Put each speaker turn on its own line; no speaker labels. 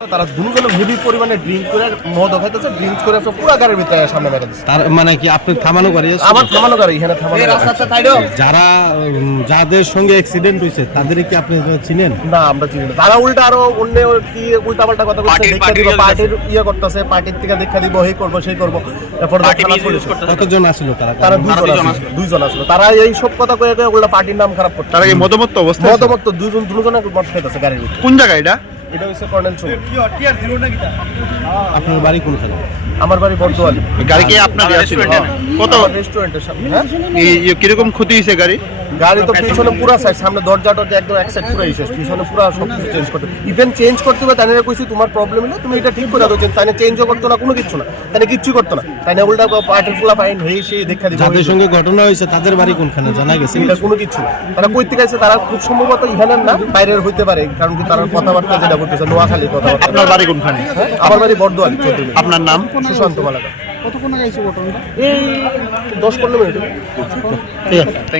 তারা দুজনে হেভি পরিমাণে ড্রিঙ্ক করে মদ খাইতেছে, ড্রিঙ্কস করে পুরো গাড়ির ভিতরে সামনে মেরে দিচ্ছে।
তার মানে কি আপনি থামানো গাড়ি?
আমার থামানো গাড়ি, এখানে থামানো গাড়ি।
যারা যাদের সঙ্গে অ্যাক্সিডেন্ট হয়েছে তাদের কি আপনি চিনেন?
না, আমরা চিনি না। তারা উল্টা আরো অন্য কি উল্টা পাল্টা কথা বলছে, দেখা দিব পার্টির ইয়ে করতেছে, পার্টির থেকে দেখা দিব, এই করবো সেই করবো। এরপর
কতজন আসলো তারা?
তারা দুইজন আসলো। তারা এই সব কথা কয়ে উল্টা পার্টির নাম খারাপ করতে।
তারা কি মদমত্ত অবস্থা?
মদমত্ত দুজনে মদ খাইতেছে গাড়ির ভিতরে।
কোন জায়গা এটা?
এটা হচ্ছে কর্নেল চৌক।
আপনার বাড়ি কোনখানে?
আমার বাড়ি বর্দোয়ালি।
গাড়ি কি আপনার কত
রেস্টুরেন্টের সামনে? হ্যাঁ,
কিরকম ক্ষতি হয়েছে গাড়ি?
গাড়ি তো পিছনে পুরা সাইড, সামনে দরজাটা একদম এক সাইড পুরো শেষ, পিছনে পুরো সব কিছু চেঞ্জ করতে, ইভেন চেঞ্জ করতে হবে। তাই কইছি তোমার প্রবলেম হলে তুমি এটা ঠিক করে দাও, তাই চেঞ্জও করতো না, কোনো কিছু না, তাই কিচ্ছু করতো না। তাই উল্টা পার্টির ফুলা ফাইন হয়ে সেই দেখা দিচ্ছে।
যাদের সঙ্গে ঘটনা হয়েছে তাদের বাড়ি কোনখানে জানা গেছে?
এটা কোনো কিছু না। তারা কই থেকে আছে, তারা খুব সম্ভবত ইহানের না, বাইরের হইতে পারে, কারণ কি তারা কথাবার্তা যেটা করতেছে নোয়াখালী কথাবার্তা।
আপনার বাড়ি কোনখানে?
আমার বাড়ি বর্দোয়ালি।
আপনার নাম?
সুশান্ত মালাকা।
কতক্ষণ আগে এসে ঘটনাটা?
এই 10-15 মিনিট।
ঠিক আছে।